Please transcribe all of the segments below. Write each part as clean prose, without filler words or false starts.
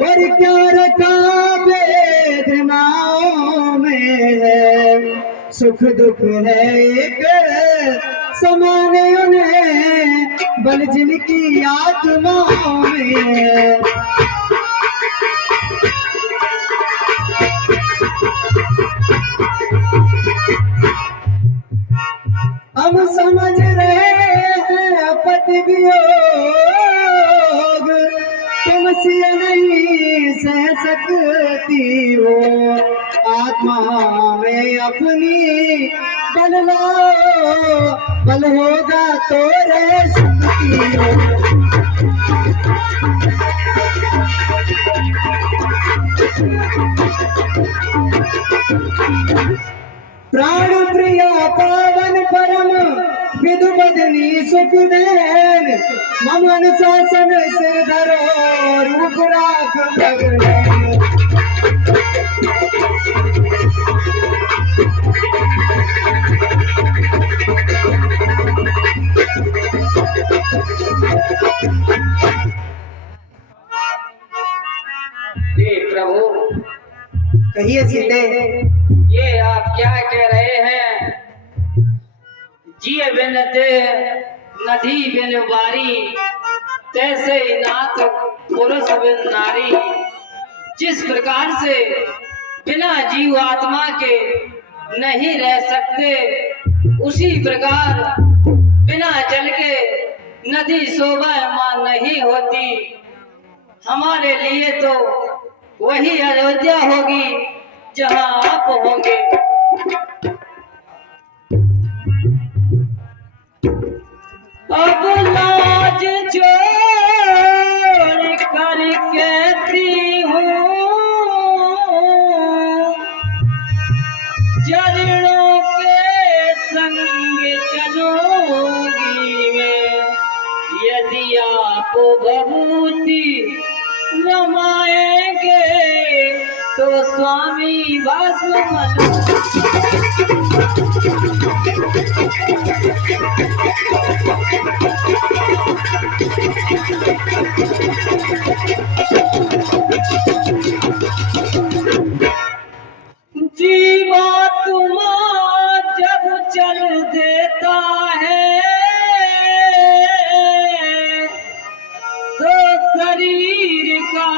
और क्या रखा वेदनाओं में है, सुख दुख है एक समान उन्हें, बल जिनकी आत्माओं में है। हम समझ रहे हैं पति वियोग, तुमसे नहीं सह सकती हो, आत्मा में अपनी बल लाओ, बल होगा तो रे सकती हो। प्राण प्रिया पावन परम विधु बदनी सुख देन, मम अनुशासन सिर धरो रूप राख भगवान। प्रभु कहिए सीते, ये आप क्या कह रहे हैं? जिए बिन दे नदी बिन बारी, तैसे ही नाथ पुरुष बिन नारी। जिस प्रकार से बिना जीव आत्मा के नहीं रह सकते, उसी प्रकार बिना जल के नदी शोभायमान नहीं होती। हमारे लिए तो वही अयोध्या होगी जहां आप होंगे। अब लाज छोड़ कर कहती हूँ, चरणों के संग चलूंगी मैं, यदि आप भभूति रमाएंगे तो स्वामी भस्म जीवात्मा जब चल देता है तो शरीर का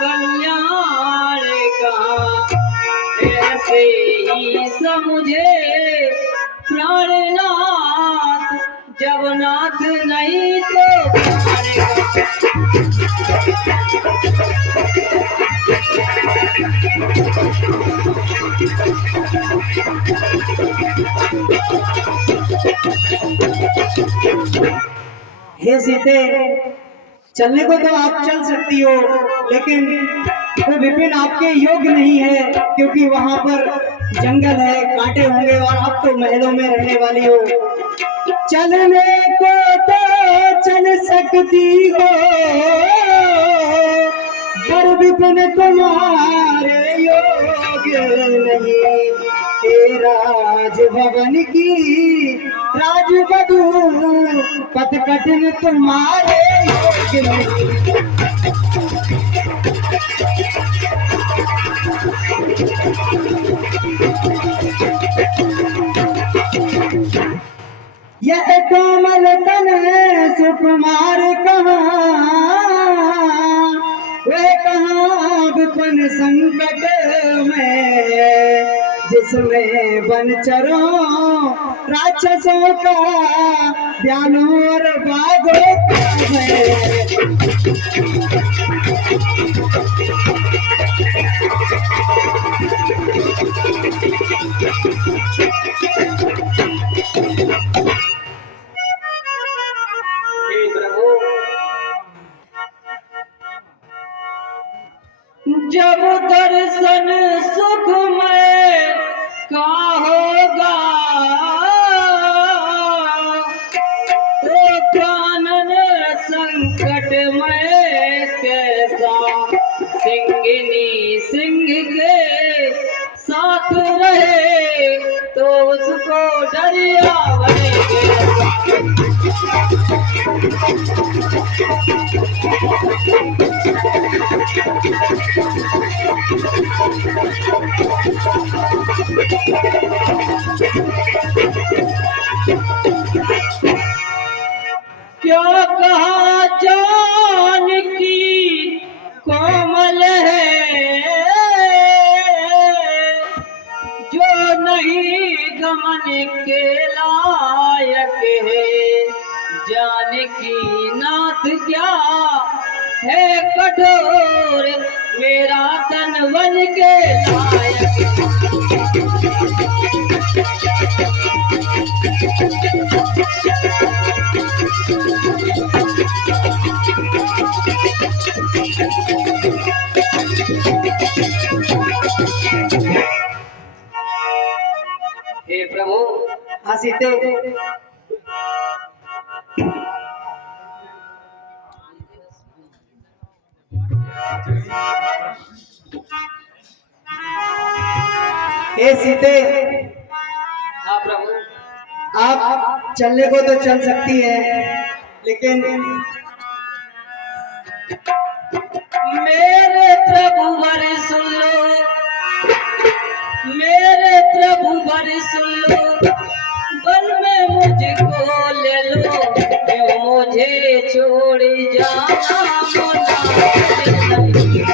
कल्याण का, ऐसे ही समझे प्राणनाथ, जब नाथ नहीं तो हे सीते, चलने को तो आप चल सकती हो, लेकिन वो विपिन आपके योग्य नहीं है, क्योंकि वहां पर जंगल है, कांटे होंगे, और आप तो महलों में रहने वाली हो। चलने को तो चल सकती हो, पर विपिन तुम्हारे योग्य नहीं। राजभवन की राजवधू पथ कठिन तुम्हारे योग्य नहीं। यह कोमल तन सुकुमार कहाँ, वह कहाँ विपिन संकट में, जिसमें वनचरों राक्षसों का ध्यान और बागों का है। जब दर्शन सुखमय का होगा तो कानन संकटमय कैसा, सिंगिनी सिंह के साथ रहे तो उसको डरिया बनेगा। क्या कहा जानकी कोमल है, जो नहीं गमन के लायक है। जानकी नाथ क्या है कठोर, मेरा तन वन के लायक हे प्रभु। हाँ सीते, हे सीते, हाँ प्रभु। आप चलने को तो चल सकती है, लेकिन मेरे प्रभु वर सुन लो, मेरे प्रभु वर सुन लो, वन में मुझको ले लो, क्यों मुझे छोड़ जाना मुनासिब नहीं।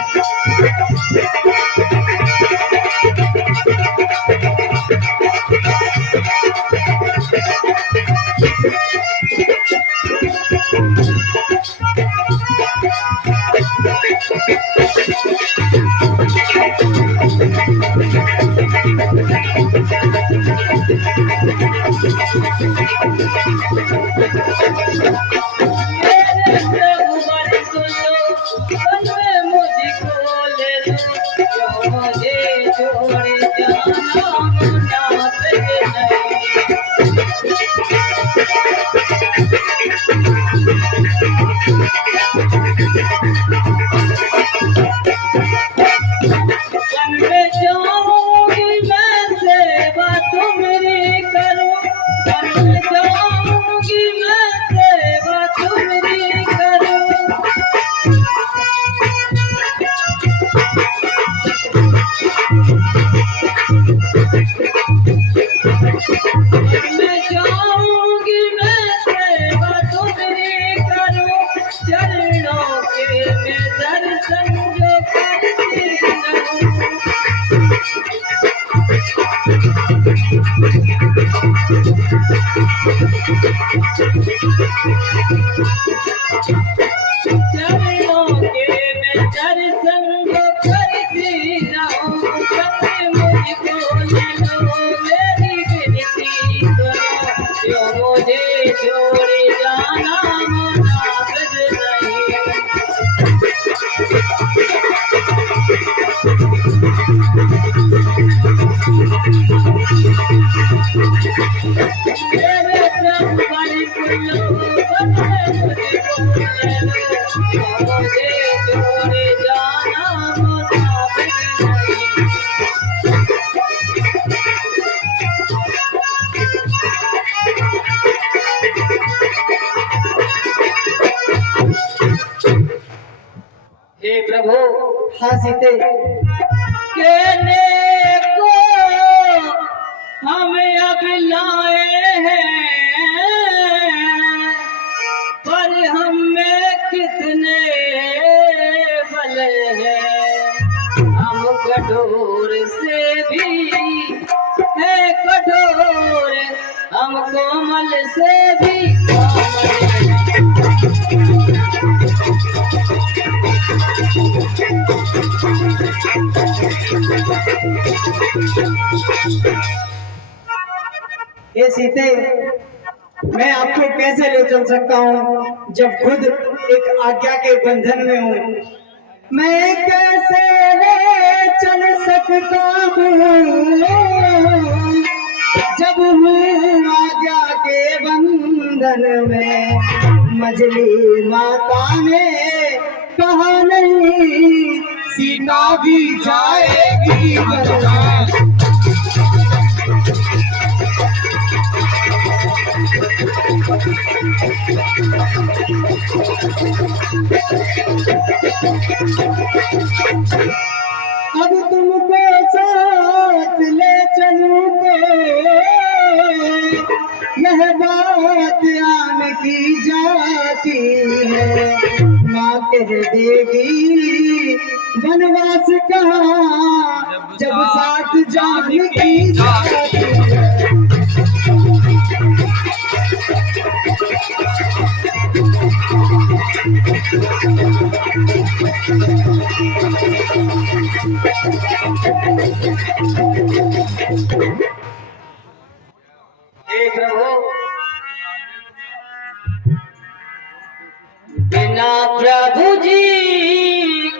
मेरे प्रभु वर सुन लो, वन में मुझको ले लो, क्यों मुझे छोड़ जाना मुनासिब नहीं। वन में जाऊंगी मैं सेवा तुम्हारी करूं, वन में जाऊंगी मैं सेवा तुम्हारी करूं। वन में जाऊंगी मैं सेवा तुम्हारी करूं, चरणों के मैं दर्शन जो करती रहूं। चरणों के मैं दर्शन जो करती रहूं, कभी मुझको ले लो, मेरी विनती सुनो, क्यों मुझे छोड़ जाना मुनासिब नहीं। मेरे प्रभु वर सुन लो, वन में मुझको ले लो, क्यों मुझे छोड़ जाना मुनासिब नहीं। हे प्रभु। हाँ सीते, कहने को हम अब लाए हैं, पर हम में कितने बल हैं। हम कठोर से भी है कठोर, हम कोमल से भी कोमल हैं। हे सीते, मैं आपको कैसे ले चल सकता हूँ जब खुद एक आज्ञा के बंधन में हूँ। मैं कैसे ले चल सकता हूँ जब हूँ आज्ञा के बंधन में। मजली माता ने कहा नहीं, सीता भी जाएगी बरसात। अब तुमको देगी वनवास कहाँ जब साथ जानकी जाती है। हे प्रभु, बिना प्रभु जी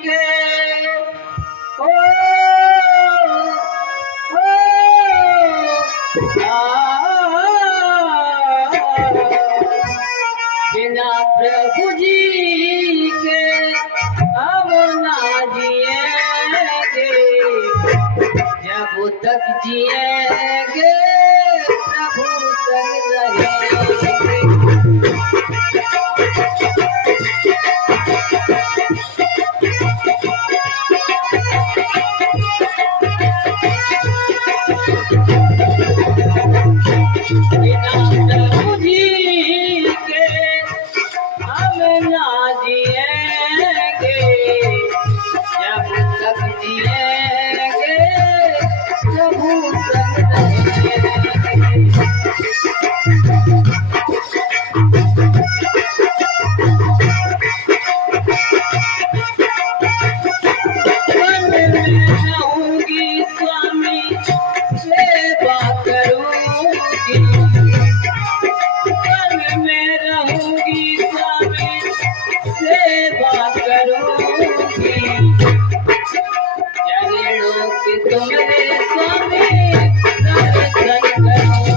के ओ, ओ, बिना प्रभु जी के हम ना जिएंगे, जब तक जिएंगे प्रभु संग रहेंगे। बिना प्रभु जी के हम ना जिएंगे, जब तक जिएंगे प्रभु संग रहेंगे। मन में रहूंगी स्वामी, सेवा करूंगी, मन में रहूंगी स्वामी, सेवा करूंगी, चरणों के तुम्हारे स्वामी दर्शन करूंगी।